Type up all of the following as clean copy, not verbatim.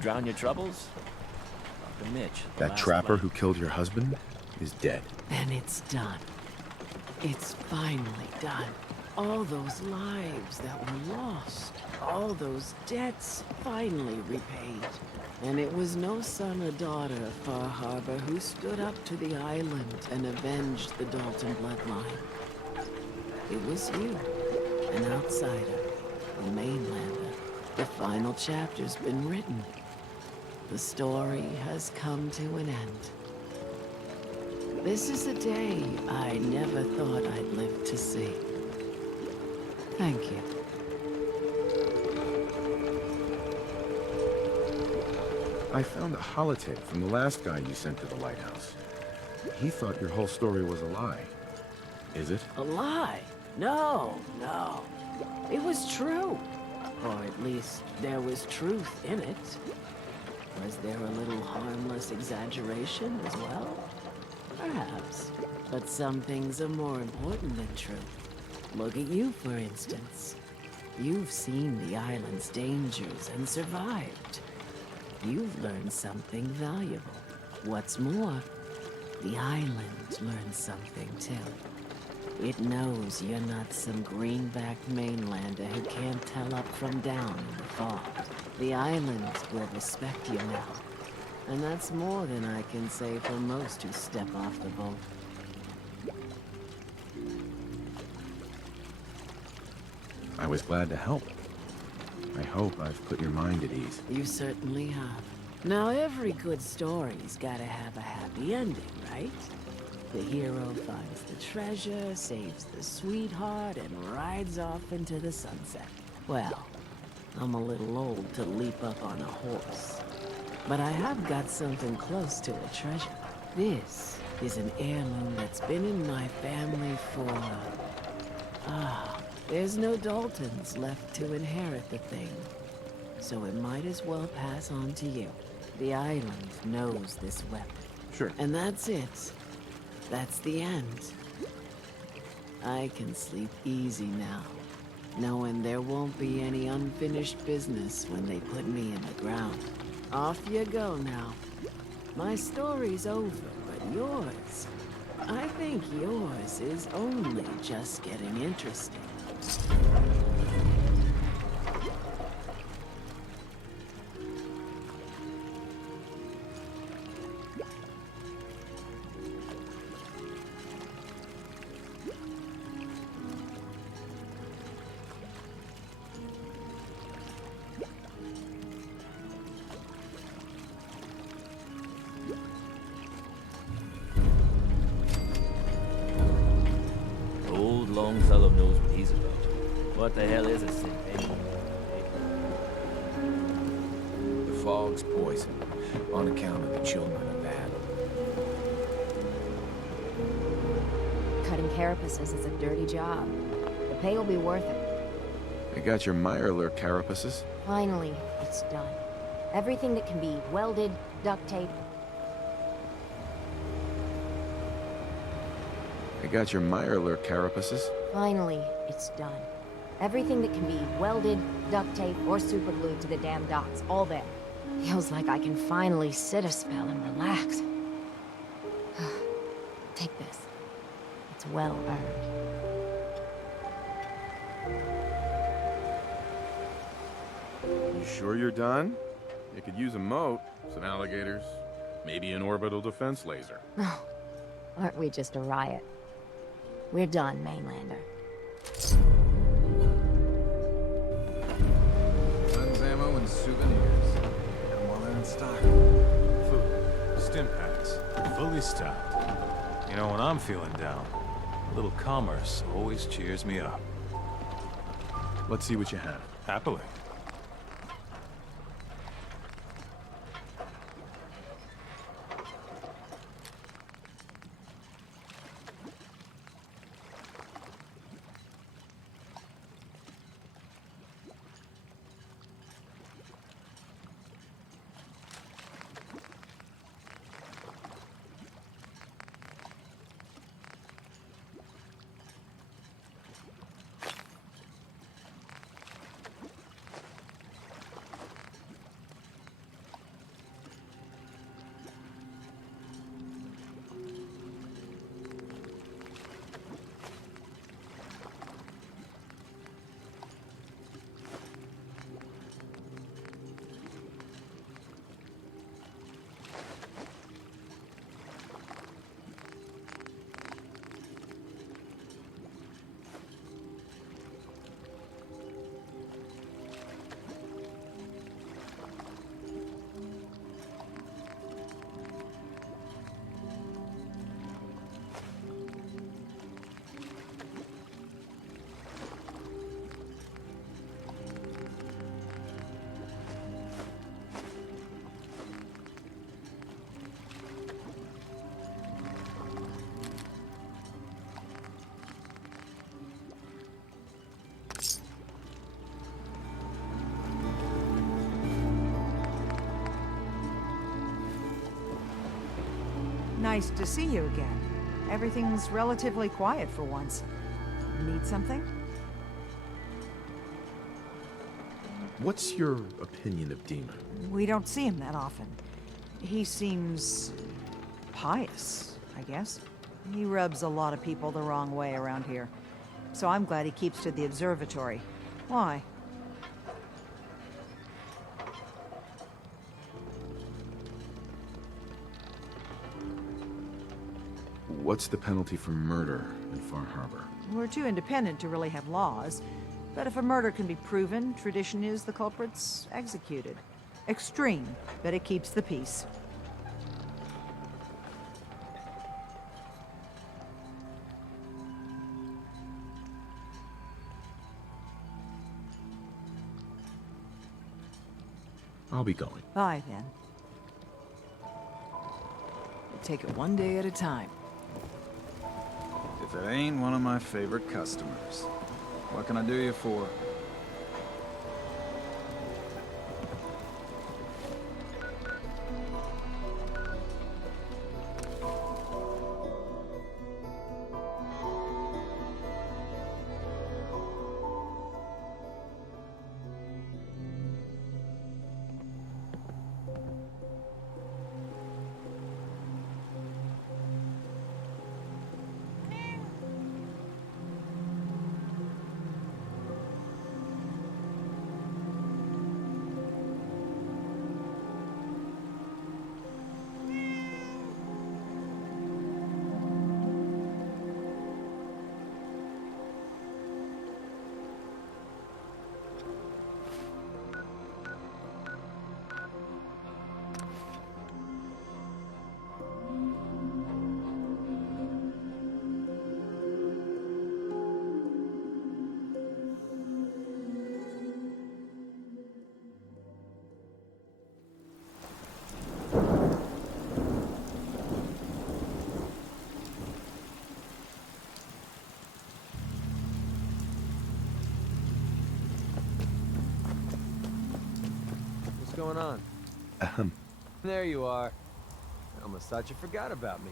drown your troubles? Dr. Mitch. The That last trapper light. who killed your husband is dead. And it's done. It's finally done. All those lives that were lost, all those debts finally repaid. And it was no son or daughter of Far Harbor who stood up to the island and avenged the Dalton bloodline. It was you, an outsider, a mainlander. The final chapter's been written. The story has come to an end. This is a day I never thought I'd live to see. Thank you. I found a holotape from the last guy you sent to the lighthouse. He thought your whole story was a lie. Is it? A lie? No. It was true. Or at least there was truth in it. Was there a little harmless exaggeration as well? Perhaps. But some things are more important than truth. Look at you, for instance. You've seen the island's dangers and survived. You've learned something valuable. What's more, the island learned something too. It knows you're not some greenback mainlander who can't tell up from down in the fog. The island will respect you now. And that's more than I can say for most who step off the boat. I was glad to help. I hope I've put your mind at ease. You certainly have. Now every good story's gotta have a happy ending, right? The hero finds the treasure, saves the sweetheart, and rides off into the sunset. Well, I'm a little old to leap up on a horse. But I have got something close to a treasure. This is an heirloom that's been in my family for... there's no Daltons left to inherit the thing. So it might as well pass on to you. The island knows this weapon. Sure. And that's it. That's the end. I can sleep easy now, knowing there won't be any unfinished business when they put me in the ground. Off you go now. My story's over, but yours... I think yours is only just getting interesting. Old Longfellow knows what he's about. What the hell is a sin? The fog's poison, on account of the children of Adam. Cutting carapaces is a dirty job. The pay will be worth it. I got your Mirelurk carapaces. Finally, it's done. Everything that can be welded, duct tape. I got your Mirelurk carapaces. Finally, it's done. Everything that can be welded, duct tape, or superglued to the damn docks, all there. Feels like I can finally sit a spell and relax. Take this. It's well earned. You sure you're done? You could use a moat, some alligators, maybe an orbital defense laser. Oh, aren't we just a riot? We're done, Mainlander. Guns, ammo, and souvenirs. Come while they're in stock. Food, stim packs, fully stocked. You know, when I'm feeling down, a little commerce always cheers me up. Let's see what you have. Happily. Nice to see you again. Everything's relatively quiet for once. Need something? What's your opinion of Dima? We don't see him that often. He seems pious, I guess. He rubs a lot of people the wrong way around here. So I'm glad he keeps to the observatory. Why? What's the penalty for murder in Far Harbor? We're too independent to really have laws. But if a murder can be proven, tradition is the culprit's executed. Extreme, but it keeps the peace. I'll be going. Bye, then. Take it one day at a time. If it ain't one of my favorite customers. What can I do you for? What's going on? There you are. I almost thought you forgot about me.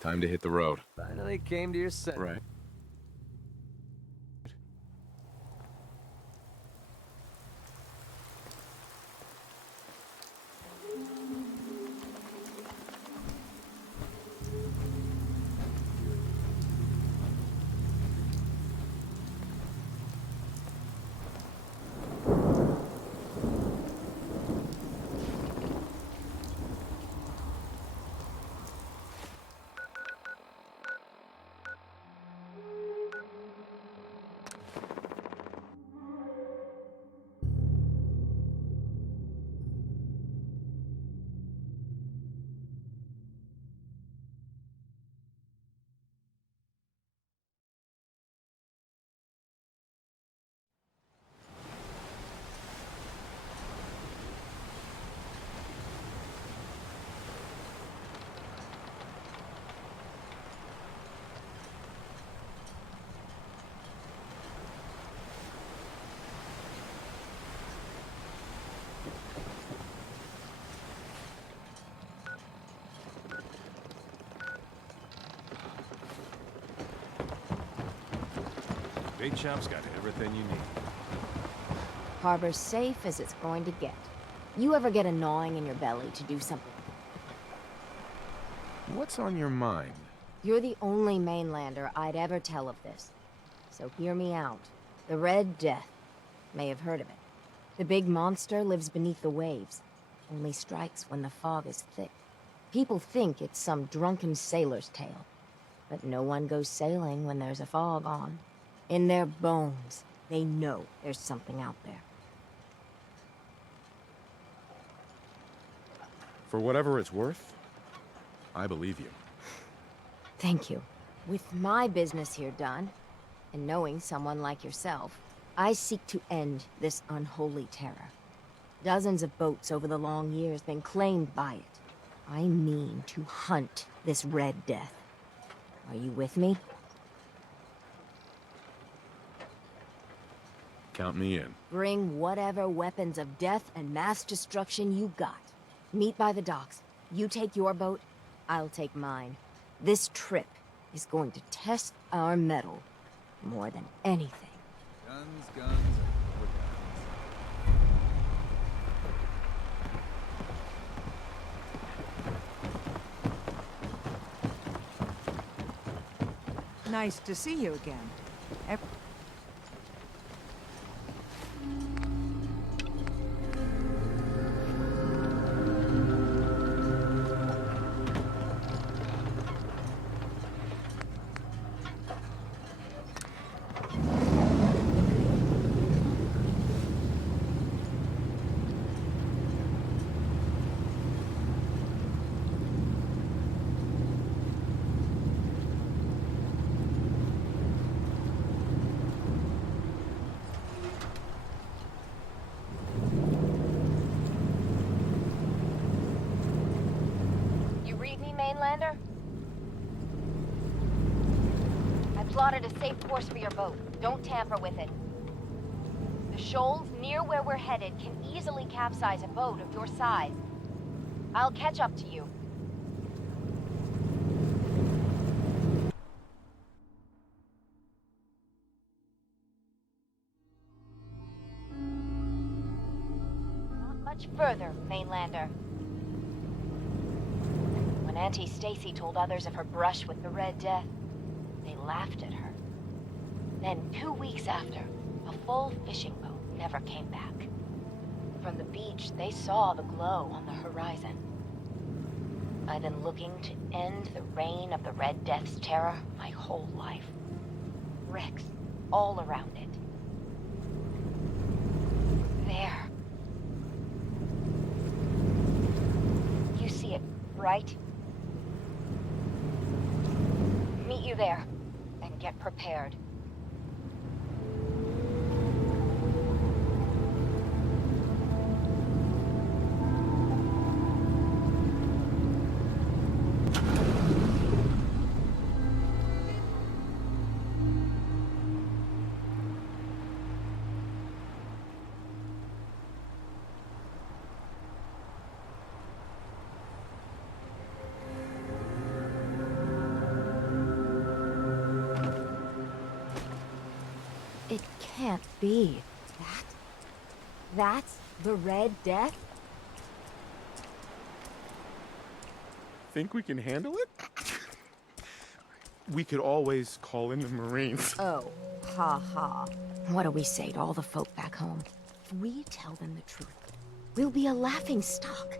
Time to hit the road. Finally came to your senses. Right. Big Chop's got everything you need. Harbor's safe as it's going to get. You ever get a gnawing in your belly to do something? What's on your mind? You're the only mainlander I'd ever tell of this. So hear me out. The Red Death. May have heard of it. The big monster lives beneath the waves. Only strikes when the fog is thick. People think it's some drunken sailor's tale. But no one goes sailing when there's a fog on. In their bones, they know there's something out there. For whatever it's worth, I believe you. Thank you. With my business here done, and knowing someone like yourself, I seek to end this unholy terror. Dozens of boats over the long years been claimed by it. I mean to hunt this Red Death. Are you with me? Count me in. Bring whatever weapons of death and mass destruction you got. Meet by the docks. You take your boat, I'll take mine. This trip is going to test our mettle more than anything. Guns, guns, and more guns. Nice to see you again. You read me, Mainlander? I plotted a safe course for your boat. Don't tamper with it. The shoals near where we're headed can easily capsize a boat of your size. I'll catch up to you. Not much further, Mainlander. When Auntie Stacy told others of her brush with the Red Death, they laughed at her. Then 2 weeks after, a full fishing boat never came back. From the beach, they saw the glow on the horizon. I've been looking to end the reign of the Red Death's terror my whole life. Wrecks all around it. There. You see it, right? Meet you there, and get prepared. It can't be. That's the Red Death? Think we can handle it? We could always call in the Marines. Oh, ha ha. What do we say to all the folk back home? If we tell them the truth, we'll be a laughing stock.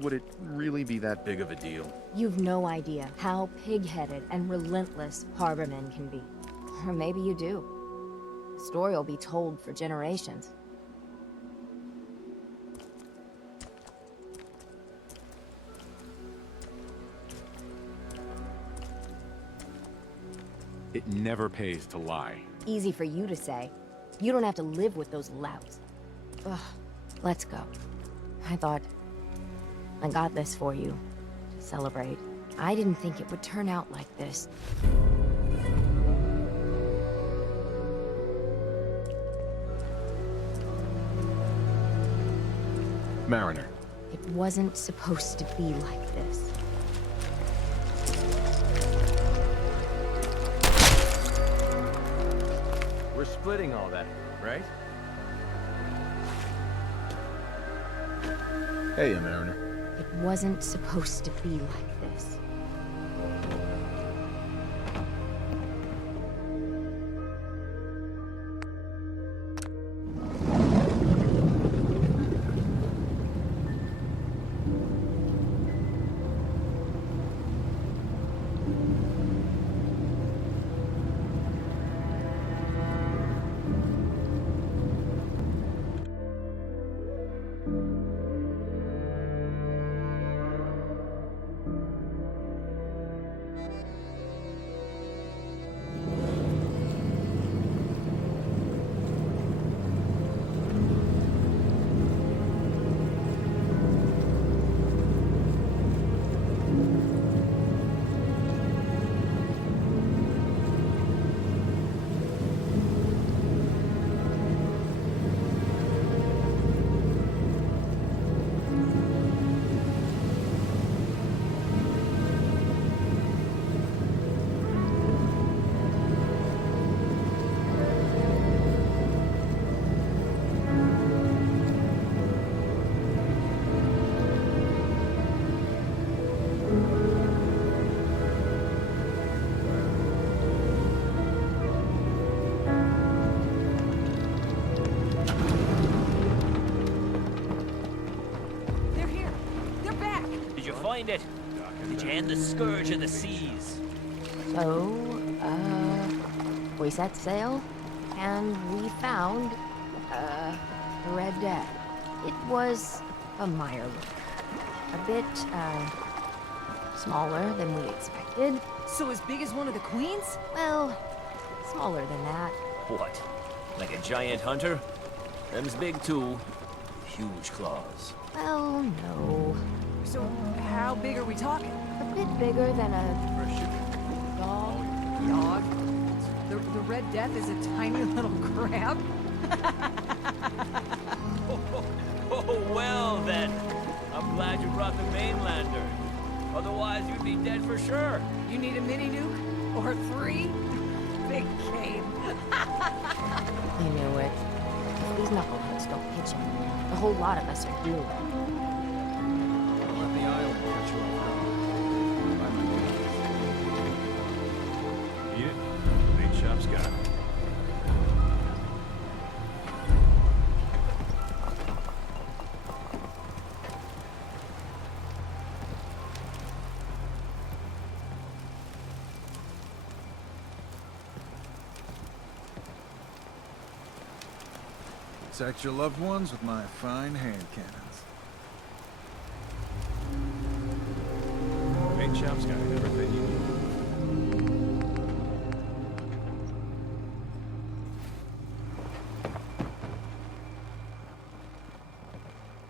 Would it really be that big of a deal? You've no idea how pig-headed and relentless harbormen can be. Or maybe you do. The story will be told for generations. It never pays to lie. Easy for you to say. You don't have to live with those louts. Ugh, let's go. I thought I got this for you to celebrate. I didn't think it would turn out like this. Mariner. It wasn't supposed to be like this. We're splitting all that, right? Hey, Mariner. It wasn't supposed to be like this. find it? Did you end the scourge of the seas? So, we set sail, and we found, the Red Death. It was a mire look. A bit, smaller than we expected. So as big as one of the queens? Well, smaller than that. What? Like a giant hunter? Them's big too. Huge claws. Well, no. So how big are we talking? A bit bigger than a dog. Dog? The Red Death is a tiny little crab? Oh, well then. I'm glad you brought the mainlander. Otherwise, you'd be dead for sure. You need a mini nuke? Or 3? Big game. You knew it. If these knuckleheads don't pitch in, the whole lot of us are doomed. Don't let the island cut you off. By my goodness. Eat it. Bait shop's got it. Protect your loved ones with my fine hand cannons. Bait shop's got everything you need.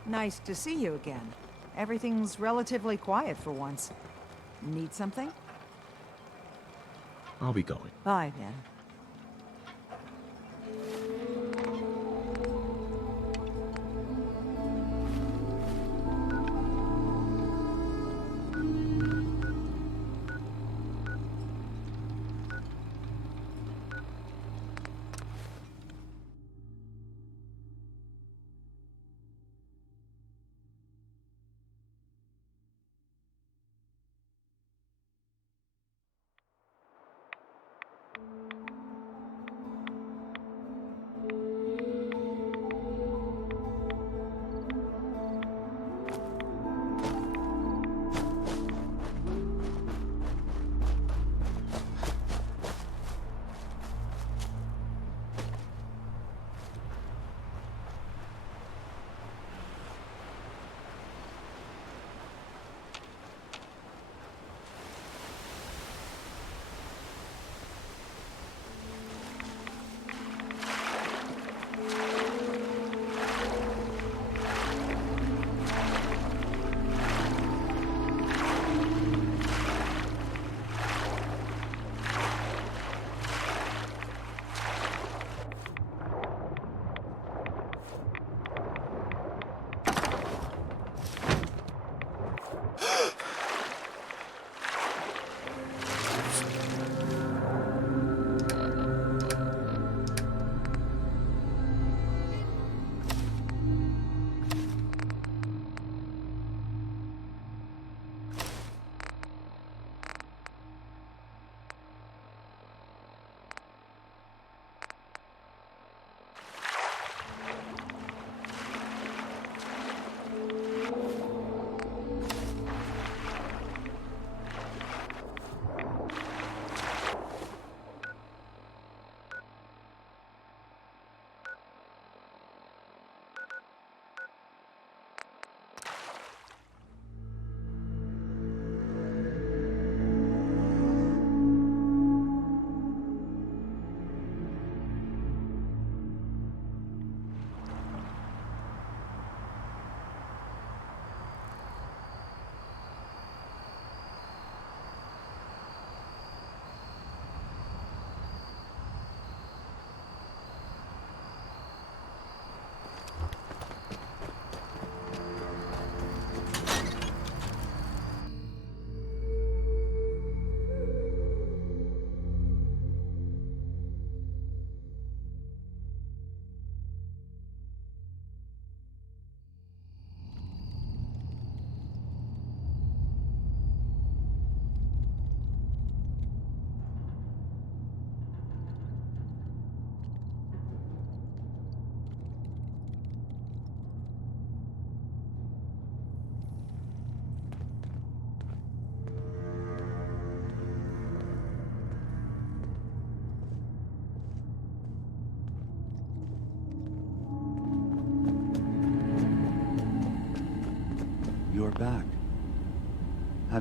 Nice to see you again. Everything's relatively quiet for once. Need something? I'll be going. Bye, then.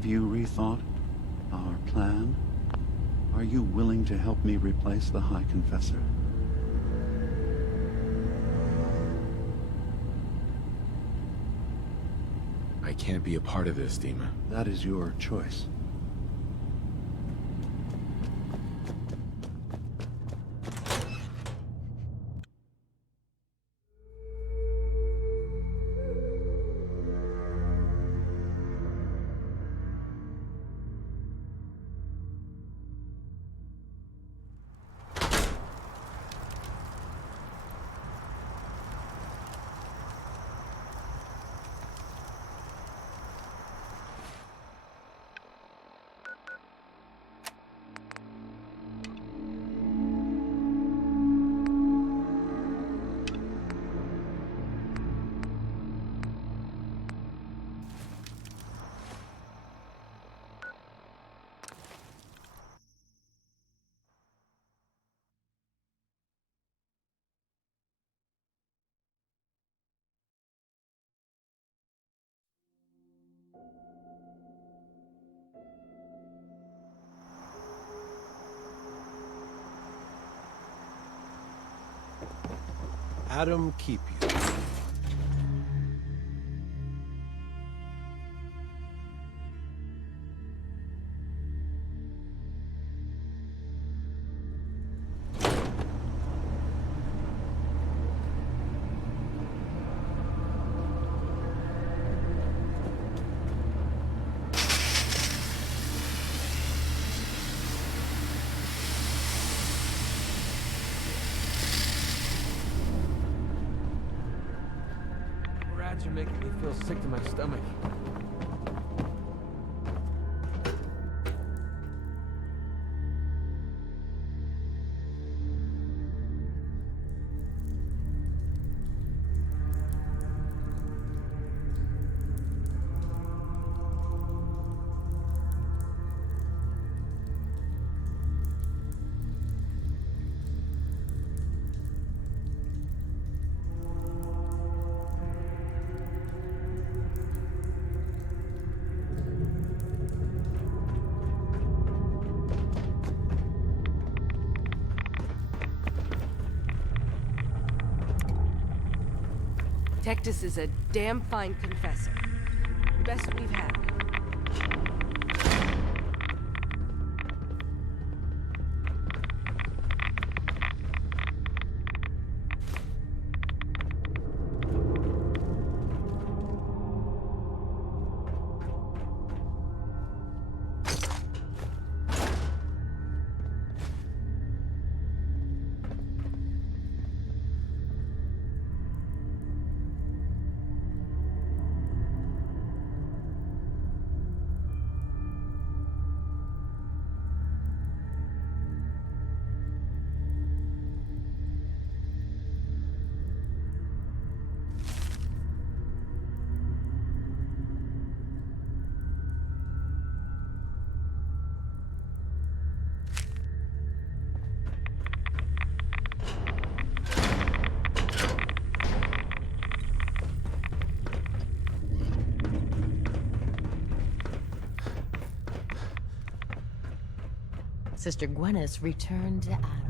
Have you rethought our plan? Are you willing to help me replace the High Confessor? I can't be a part of this, Dima. That is your choice. Adam keep you. Rats are making me feel sick to my stomach. Tektus is a damn fine confessor. Best we've had. Sister Gwennis returned to Adam.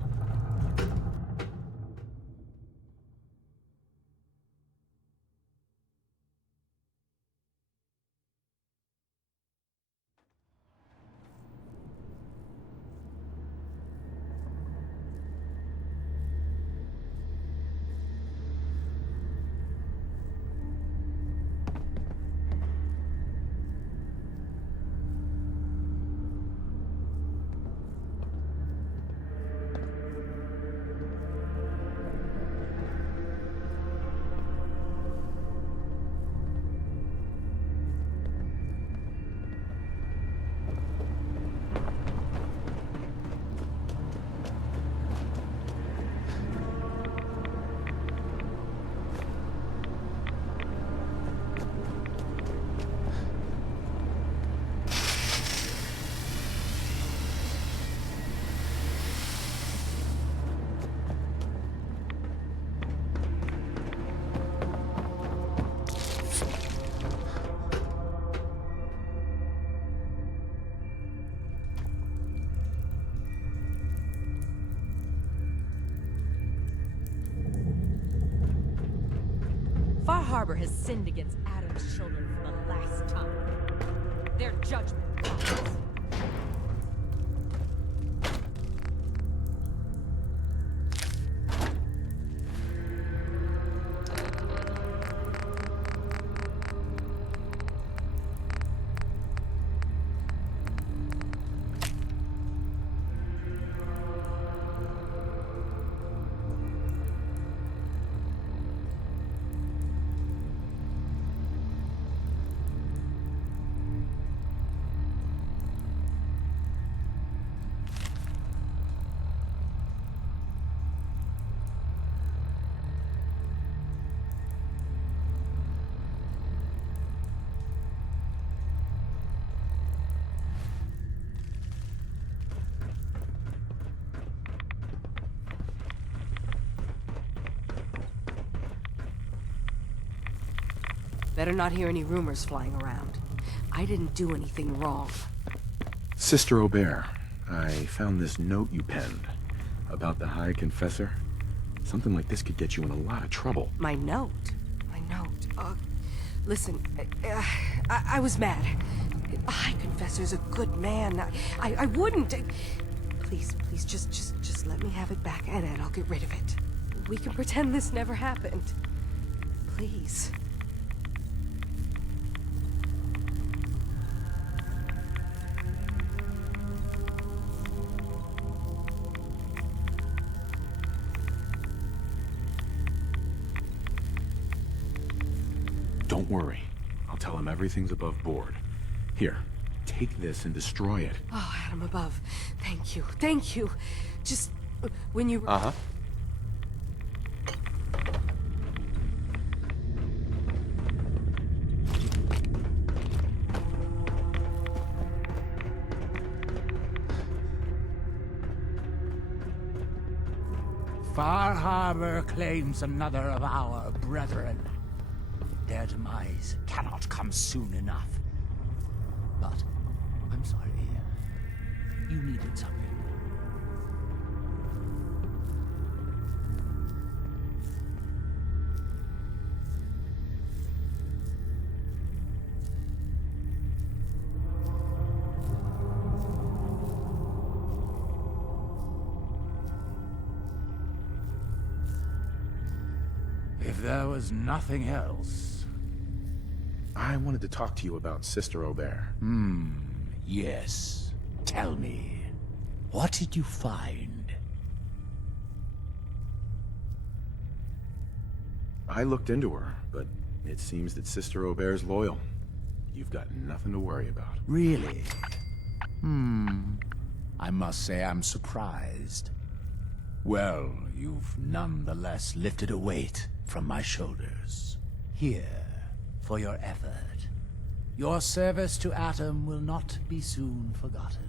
Harbor has sinned against Adam's children for the last time. Their judgment follows. Better not hear any rumors flying around. I didn't do anything wrong. Sister Aubert, I found this note you penned about the High Confessor. Something like this could get you in a lot of trouble. My note? My note? Listen, I was mad. The High Confessor's a good man. I wouldn't... Please, just let me have it back, and I'll get rid of it. We can pretend this never happened. Please. Don't worry. I'll tell him everything's above board. Here, take this and destroy it. Oh, Adam above. Thank you. Thank you. Just... when you... Uh-huh. Far Harbor claims another of our brethren. Their demise cannot come soon enough. But, I'm sorry, you needed something. If there was nothing else... I wanted to talk to you about Sister Aubert. Yes. Tell me, what did you find? I looked into her, but it seems that Sister Aubert's loyal. You've got nothing to worry about. Really? I must say I'm surprised. Well, you've nonetheless lifted a weight from my shoulders. Here, for your effort. Your service to Atom will not be soon forgotten.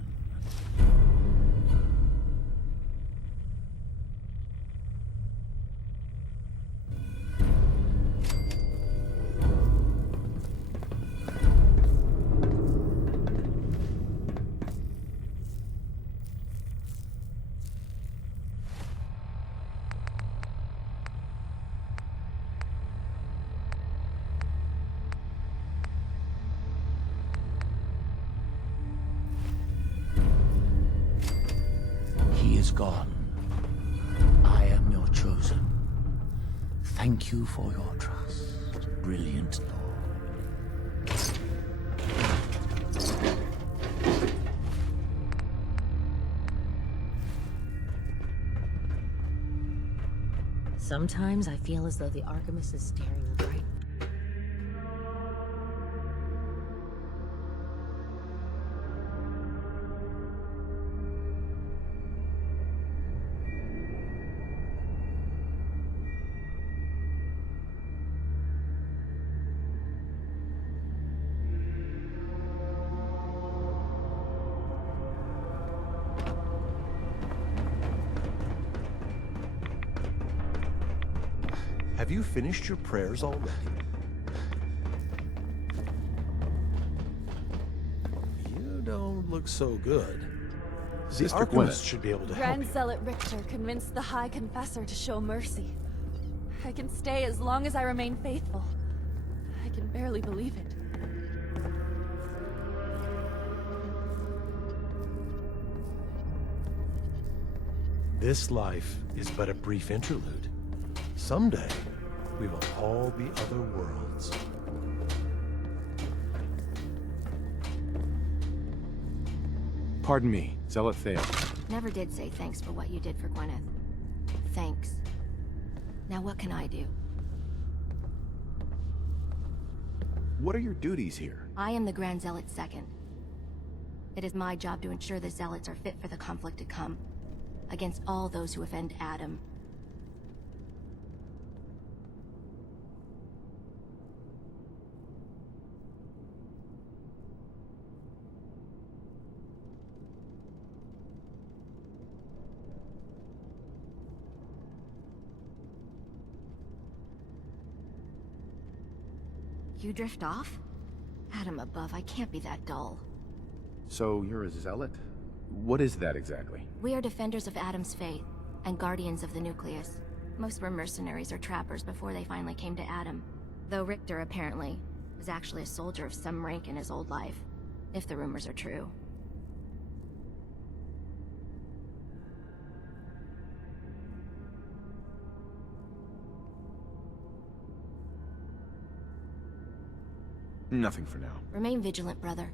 He is gone. I am your chosen. Thank you for your trust, brilliant Lord. Sometimes I feel as though the Archimist is staring right. Have you finished your prayers already? You don't look so good. The Archimist should be able to help Grand you. Zealot Richter convinced the High Confessor to show mercy. I can stay as long as I remain faithful. can barely believe it. This life is but a brief interlude. Someday, we will all be other worlds. Pardon me, Zealot Thale. Never did say thanks for what you did for Gwyneth. Thanks. Now what can I do? What are your duties here? I am the Grand Zealot Second. It is my job to ensure the Zealots are fit for the conflict to come, against all those who offend Adam. You drift off? Adam above, I can't be that dull. So you're a Zealot? What is that exactly? We are defenders of Adam's faith, and guardians of the nucleus. Most were mercenaries or trappers before they finally came to Adam. Though Richter, apparently, was actually a soldier of some rank in his old life. If the rumors are true. Nothing for now. Remain vigilant, brother.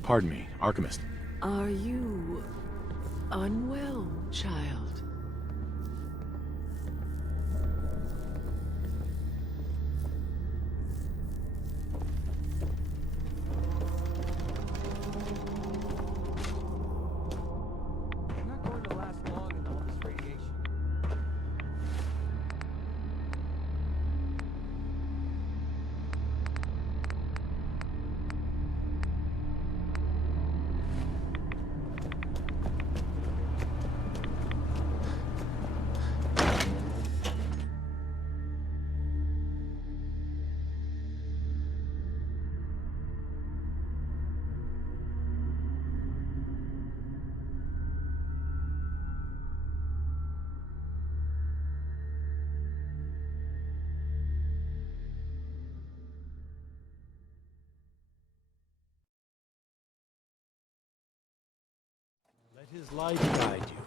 Pardon me, Archimist. Are you unwell, child? I'm not going to last long in all this radiation. Let his light guide you.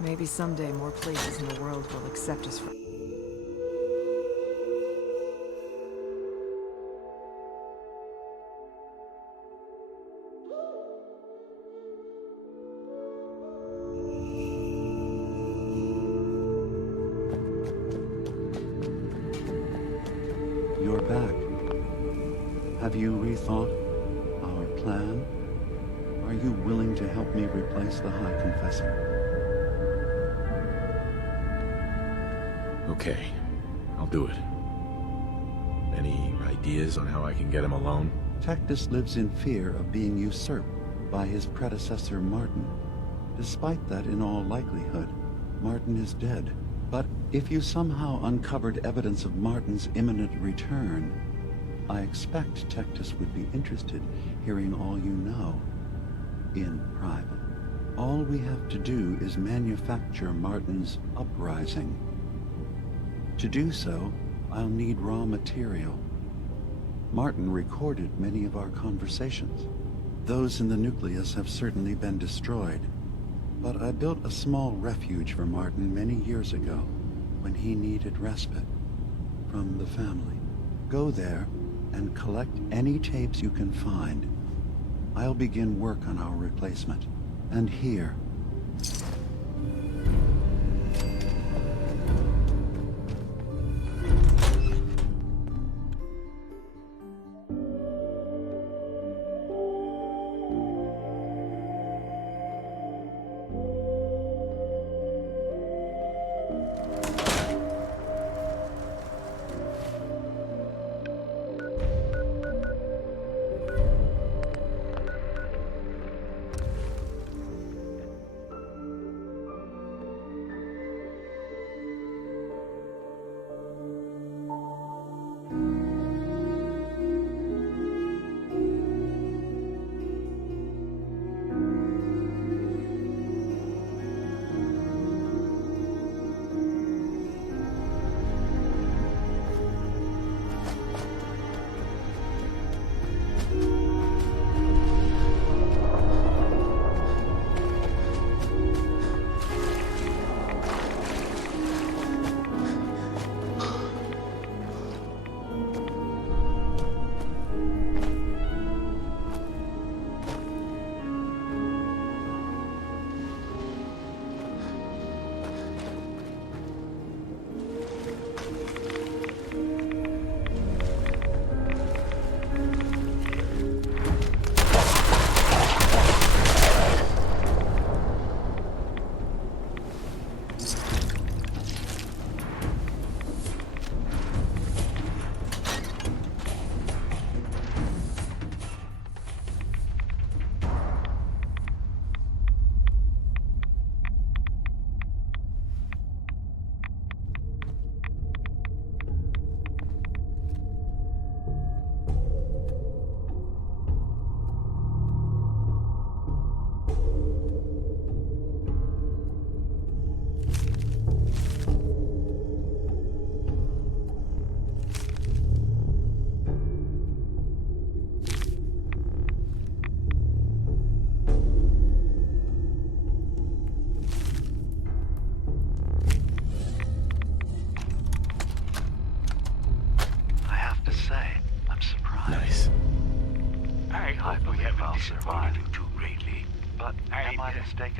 Maybe someday more places in the world will accept us for... You're back. Have you rethought our plan? Are you willing to help me replace the High Confessor? Okay, I'll do it. Any ideas on how I can get him alone? Tektus lives in fear of being usurped by his predecessor Martin. Despite that, in all likelihood, Martin is dead. But if you somehow uncovered evidence of Martin's imminent return, I expect Tektus would be interested hearing all you know in private. All we have to do is manufacture Martin's uprising. To do so, I'll need raw material. Martin recorded many of our conversations. Those in the nucleus have certainly been destroyed. But I built a small refuge for Martin many years ago, when he needed respite from the family. Go there and collect any tapes you can find. I'll begin work on our replacement. And here,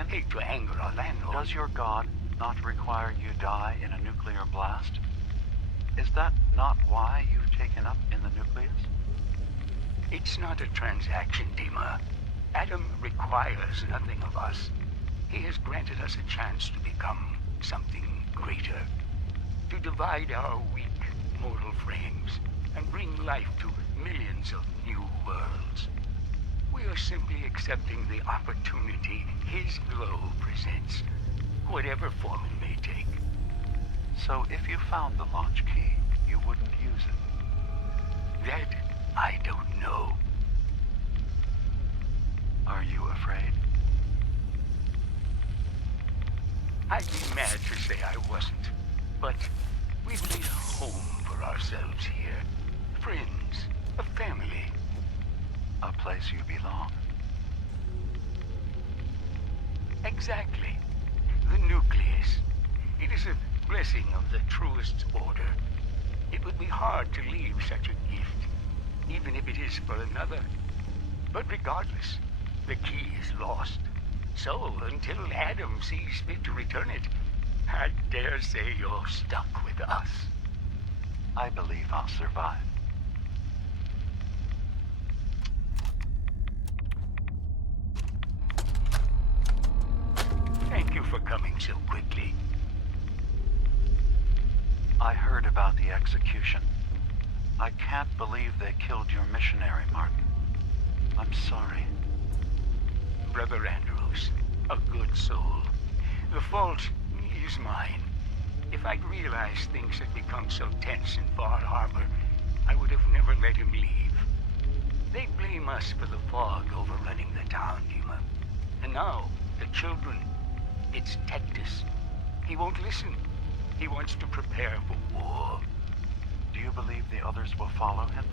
hate to anger our landlord. Does your god not require you die in a nuclear blast? Is that not why you've taken up in the nucleus? It's not a transaction, Dima. Adam requires nothing of us. He has granted us a chance to become something greater. To divide our weak mortal frames and bring life to millions of new worlds. We are simply accepting the opportunity his glow presents, whatever form it may take. So if you found the launch key, you wouldn't use it? That I don't know. Are you afraid? I'd be mad to say I wasn't, but we've made a home for ourselves here. Friends, a family. A place you belong. Exactly. The nucleus. It is a blessing of the truest order. It would be hard to leave such a gift, even if it is for another. But regardless, the key is lost. So, until Adam sees fit to return it, I dare say you're stuck with us. I believe I'll survive. Thank you for coming so quickly. I heard about the execution. I can't believe they killed your missionary, Martin. I'm sorry. Brother Andrews, a good soul. The fault is mine. If I'd realized things had become so tense in Far Harbor, I would have never let him leave. They blame us for the fog overrunning the town, Dima. And now, the children. It's Tektus. He won't listen. He wants to prepare for war. Do you believe the others will follow him?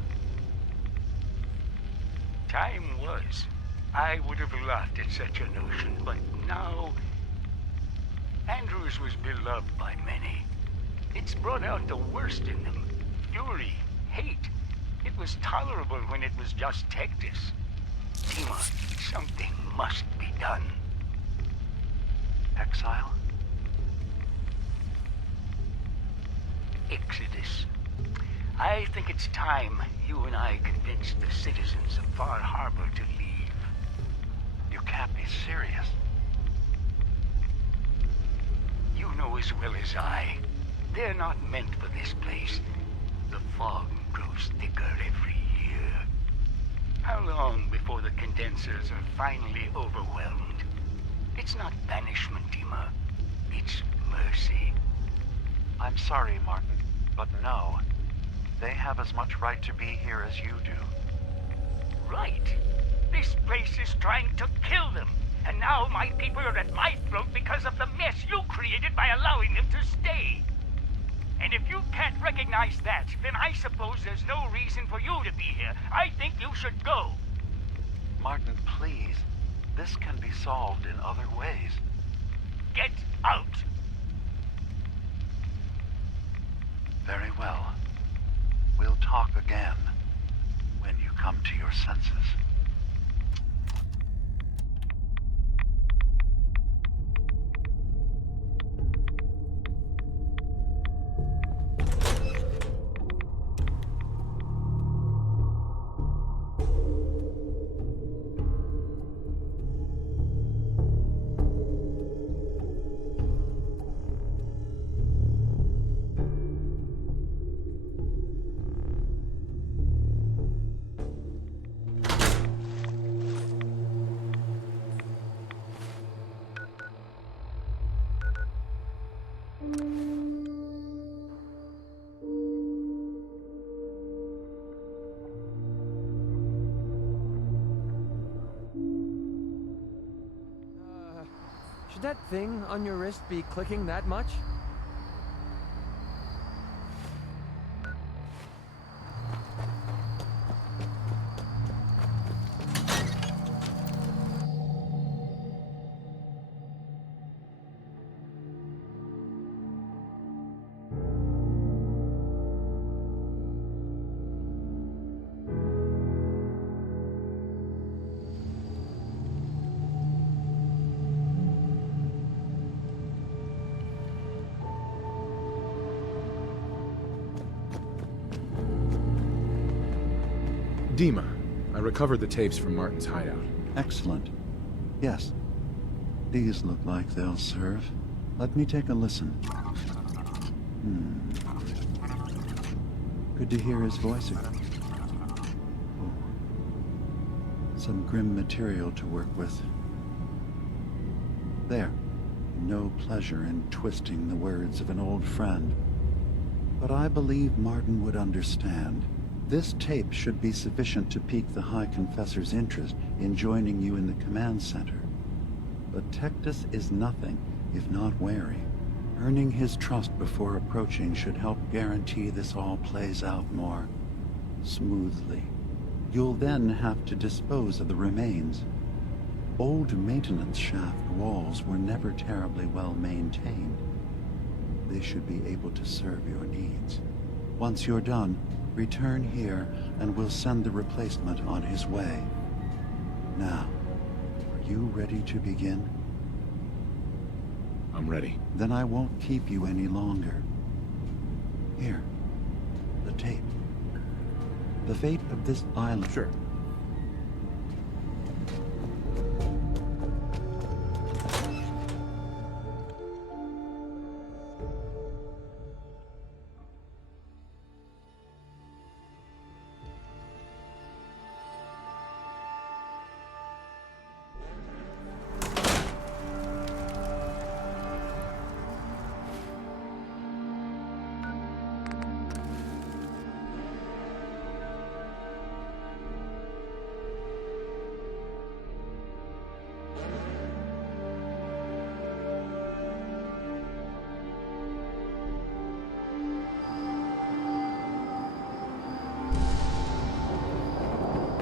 Time was. I would have laughed at such a notion, but now... Andrews was beloved by many. It's brought out the worst in them. Fury, hate. It was tolerable when it was just Tektus. Dima, something must be done. Exile? Exodus. I think it's time you and I convinced the citizens of Far Harbor to leave. You can't be serious. You know as well as I, they're not meant for this place. The fog grows thicker every year. How long before the condensers are finally overwhelmed? It's not banishment, Dima. It's mercy. I'm sorry, Martin, but no. They have as much right to be here as you do. Right. This place is trying to kill them. And now my people are at my throat because of the mess you created by allowing them to stay. And if you can't recognize that, then I suppose there's no reason for you to be here. I think you should go. Martin, please. This can be solved in other ways. Get out! Very well. We'll talk again when you come to your senses. Should that thing on your wrist be clicking that much? Dima, I recovered the tapes from Martin's hideout. Excellent. Yes. These look like they'll serve. Let me take a listen. Good to hear his voice again. Oh. Some grim material to work with. There. No pleasure in twisting the words of an old friend. But I believe Martin would understand. This tape should be sufficient to pique the High Confessor's interest in joining you in the command center. But Tektus is nothing if not wary. Earning his trust before approaching should help guarantee this all plays out more smoothly. You'll then have to dispose of the remains. Old maintenance shaft walls were never terribly well maintained. They should be able to serve your needs. Once you're done, return here and we'll send the replacement on his way. Now, are you ready to begin? I'm ready. Then I won't keep you any longer. Here, the tape. The fate of this island. Sure.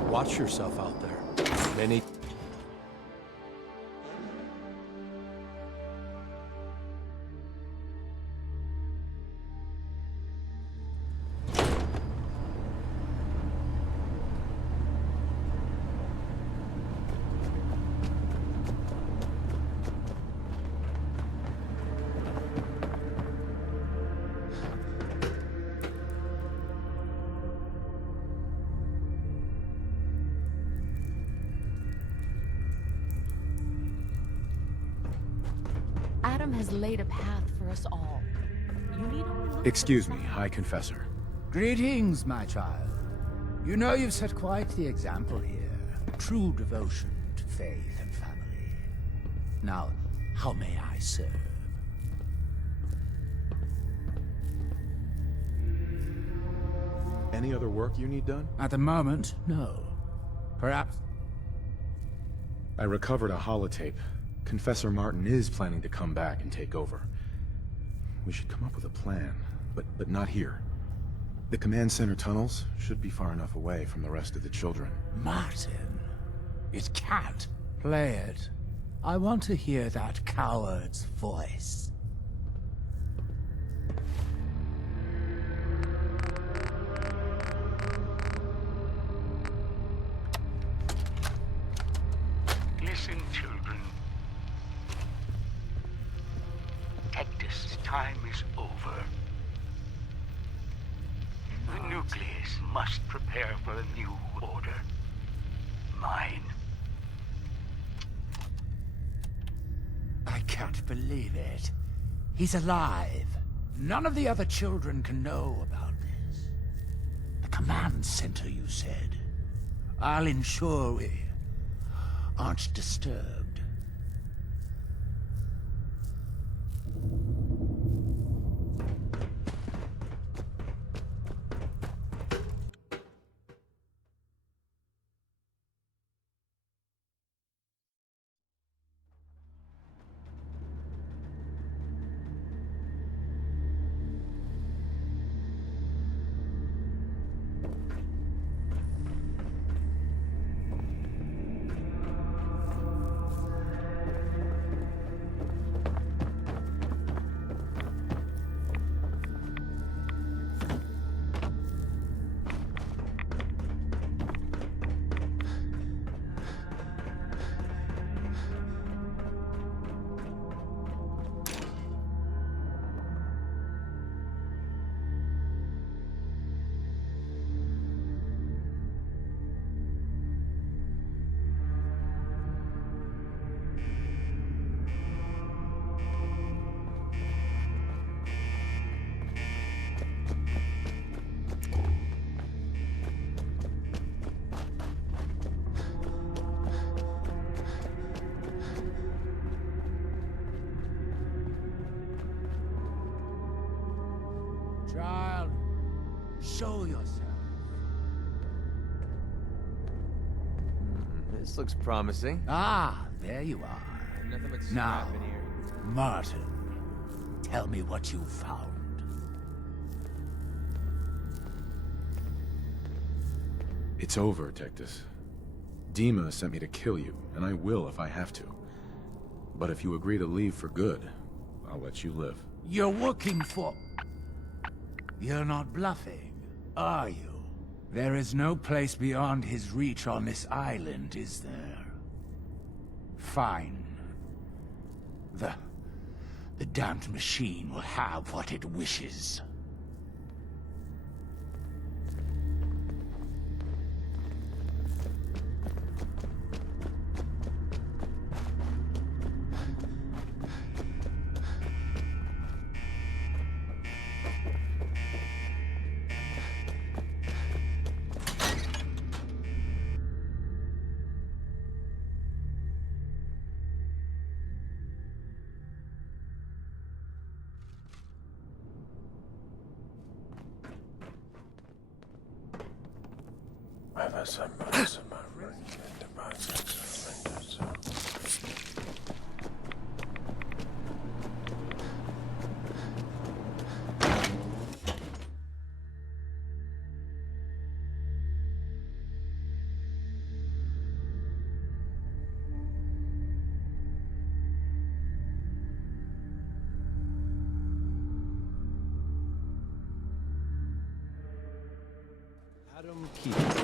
Watch yourself out there. Many Adam has laid a path for us all. You need only look. Excuse me, High Confessor. Greetings, my child. You know you've set quite the example here. True devotion to faith and family. Now, how may I serve? Any other work you need done? At the moment, no. Perhaps... I recovered a holotape. Confessor Martin is planning to come back and take over. We should come up with a plan, but not here. The command center tunnels should be far enough away from the rest of the children. Martin? It can't. Play it. I want to hear that coward's voice. Listen, children. Tektus' time is over. The nucleus must prepare for a new order. Mine. I can't believe it. He's alive. None of the other children can know about this. The command center, you said. I'll ensure we aren't disturbed. Child, show yourself. This looks promising. Ah, there you are. Nothing but Now, scrap in here. Martin, tell me what you found. It's over, Tektus. Dima sent me to kill you, and I will if I have to. But if you agree to leave for good, I'll let you live. You're working for... You're not bluffing, are you? There is no place beyond his reach on this island, is there? Fine. The damned machine will have what it wishes. Adam Keith.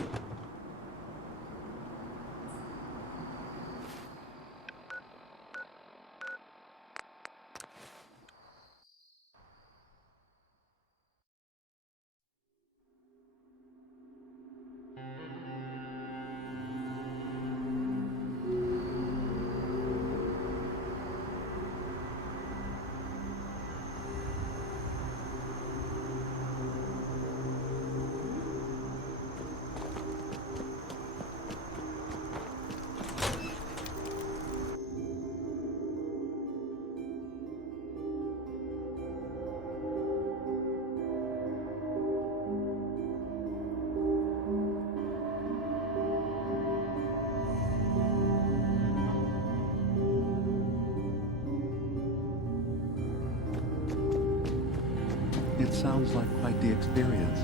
sounds like quite the experience.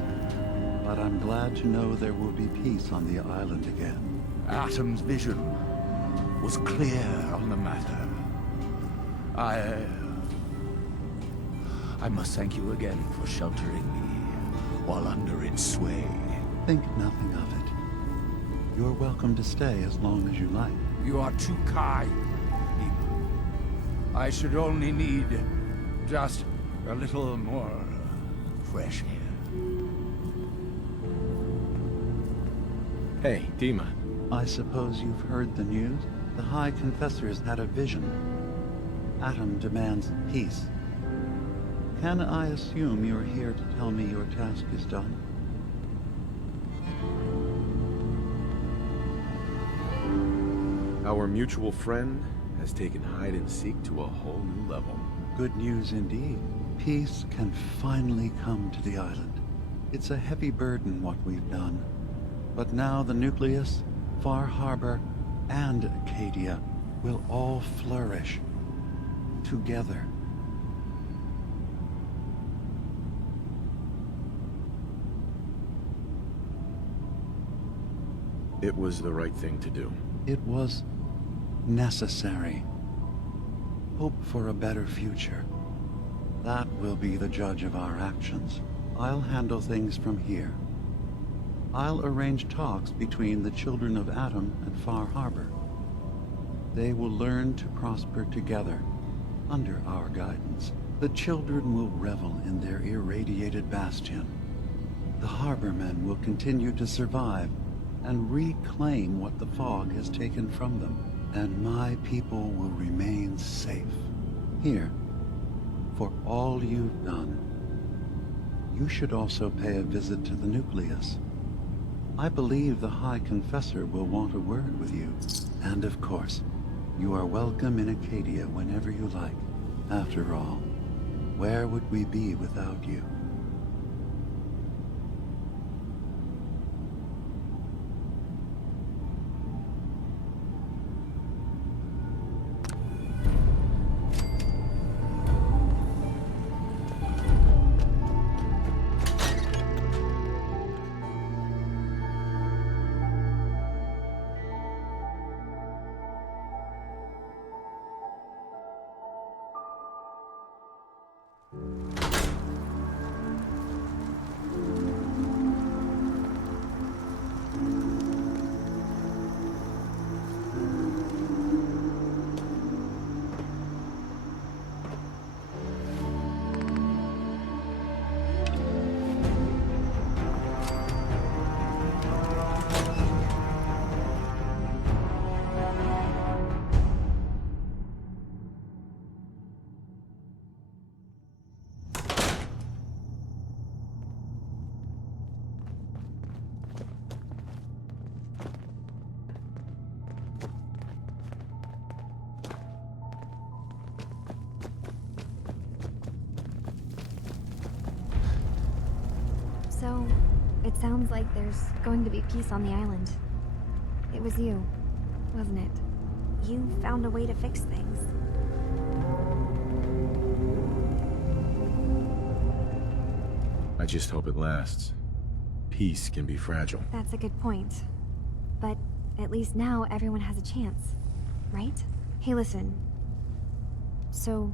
But I'm glad to know there will be peace on the island again. Atom's vision was clear on the matter. I must thank you again for sheltering me while under its sway. Think nothing of it. You're welcome to stay as long as you like. You are too kind, people. I should only need just a little more fresh air. Hey, Dima. I suppose you've heard the news? The High Confessor's had a vision. Atom demands peace. Can I assume you're here to tell me your task is done? Our mutual friend has taken hide-and-seek to a whole new level. Good news indeed. Peace can finally come to the island. It's a heavy burden what we've done. But now the Nucleus, Far Harbor, and Acadia will all flourish together. It was the right thing to do. It was necessary. Hope for a better future. That will be the judge of our actions. I'll handle things from here. I'll arrange talks between the children of Atom and Far Harbor. They will learn to prosper together under our guidance. The children will revel in their irradiated bastion. The Harbormen will continue to survive and reclaim what the fog has taken from them. And my people will remain safe. Here, for all you've done, you should also pay a visit to the Nucleus. I believe the High Confessor will want a word with you. And of course, you are welcome in Acadia whenever you like. After all, where would we be without you? So, it sounds like there's going to be peace on the island. It was you, wasn't it? You found a way to fix things. I just hope it lasts. Peace can be fragile. That's a good point. But at least now everyone has a chance, right? Hey, listen. So,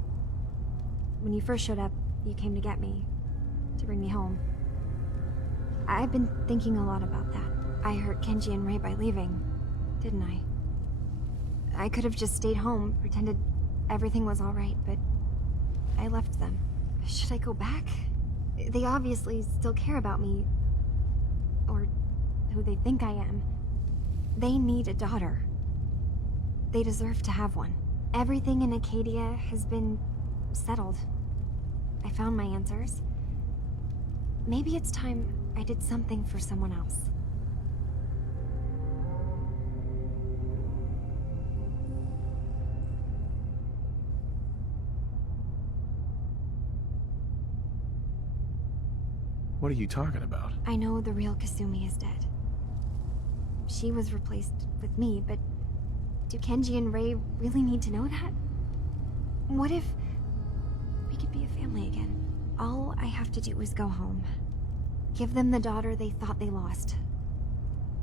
when you first showed up, you came to get me, to bring me home. I've been thinking a lot about that. I hurt Kenji and Ray by leaving, didn't I? I could have just stayed home, pretended everything was alright, but I left them. Should I go back? They obviously still care about me. Or who they think I am. They need a daughter. They deserve to have one. Everything in Acadia has been settled. I found my answers. Maybe it's time I did something for someone else. What are you talking about? I know the real Kasumi is dead. She was replaced with me, but do Kenji and Ray really need to know that? What if we could be a family again? All I have to do is go home. Give them the daughter they thought they lost.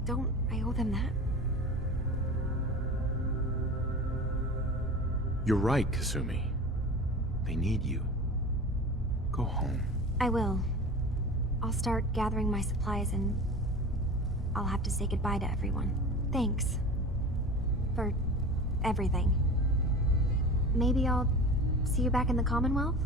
Don't I owe them that? You're right, Kasumi. They need you. Go home. I will. I'll start gathering my supplies and I'll have to say goodbye to everyone. Thanks. For everything. Maybe I'll see you back in the Commonwealth?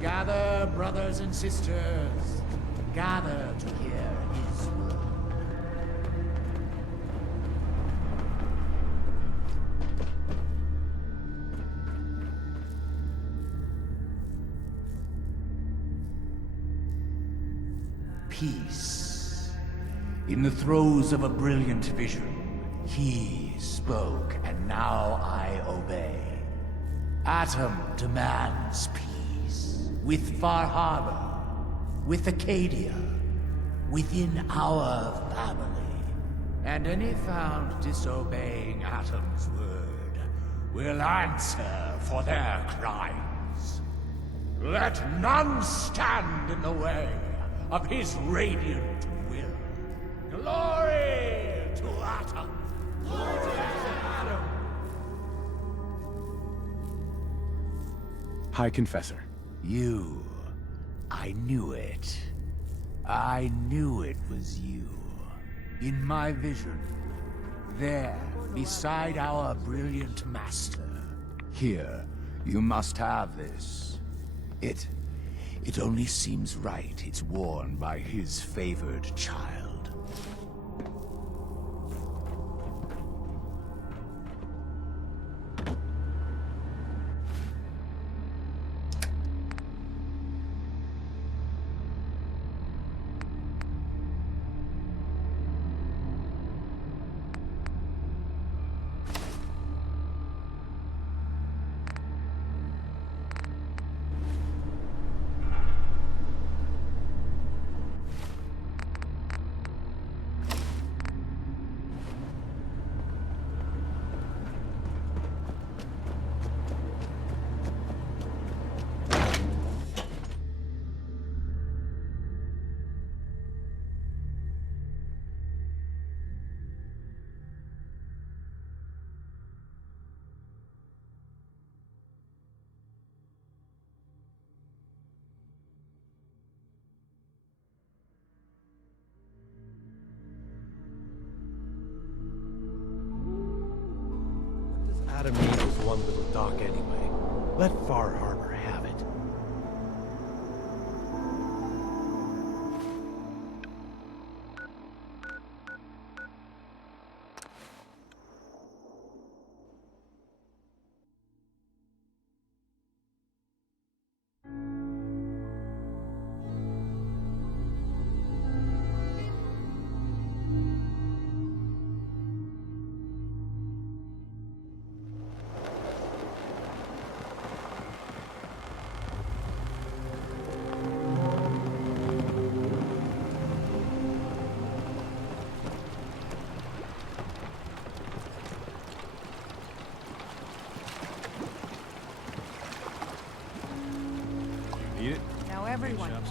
Gather, brothers and sisters. Gather to hear his word. Peace. In the throes of a brilliant vision, he spoke, and now I obey. Atom demands peace. With Far Harbor, with Acadia, within our family. And any found disobeying Atom's word will answer for their crimes. Let none stand in the way of his radiant will. Glory to Atom! Glory to Atom! High Confessor. I knew it. I knew it was you. In my vision, there, beside our brilliant master. Here, you must have this. It only seems right it's worn by his favored child. Adam needs was one little dock anyway. Let Far Harbor have it.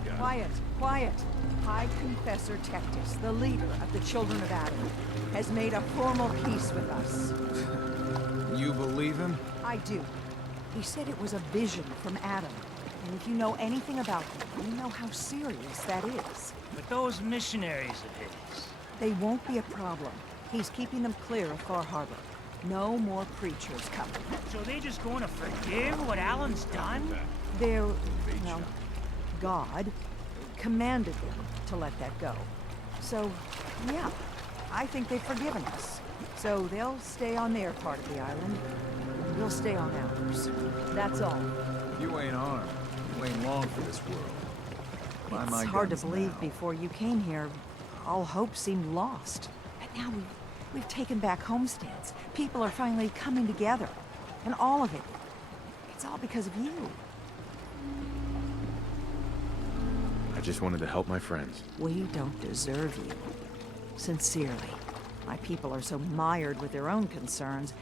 guy. Quiet, quiet. High Confessor Tektus, the leader of the Children of Adam, has made a formal peace with us. You believe him? I do. He said it was a vision from Adam. And if you know anything about him, you know how serious that is. But those missionaries of his... They won't be a problem. He's keeping them clear of Far Harbor. No more preachers coming. So they just going to forgive what Alan's done? They're, well, God commanded them to let that go. So, yeah, I think they've forgiven us. So they'll stay on their part of the island, and we'll stay on ours. That's all. You ain't armed. You ain't long for this world. Buy my It's hard to guns believe now. before you came here, all hope seemed lost. But now we've taken back homesteads. People are finally coming together. And all of it, it's all because of you. I just wanted to help my friends. We don't deserve you. Sincerely. My people are so mired with their own concerns,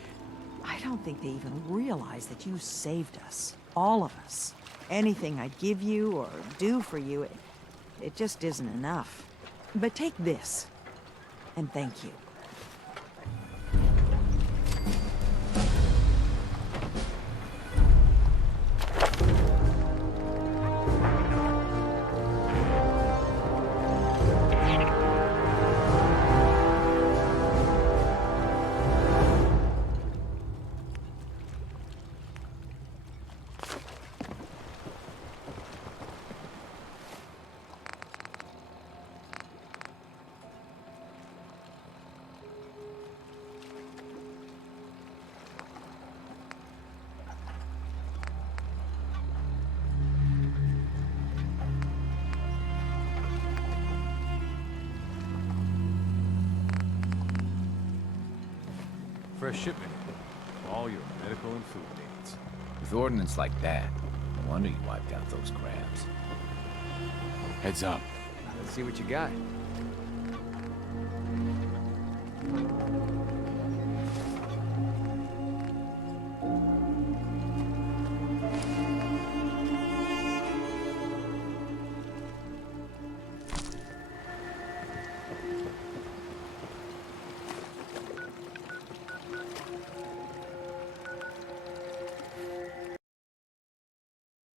I don't think they even realize that you saved us. All of us. Anything I'd give you or do for you, it just isn't enough. But take this, and thank you. Fresh shipment. All your medical and food needs. With ordnance like that, no wonder you wiped out those crabs. Heads up. Let's see what you got.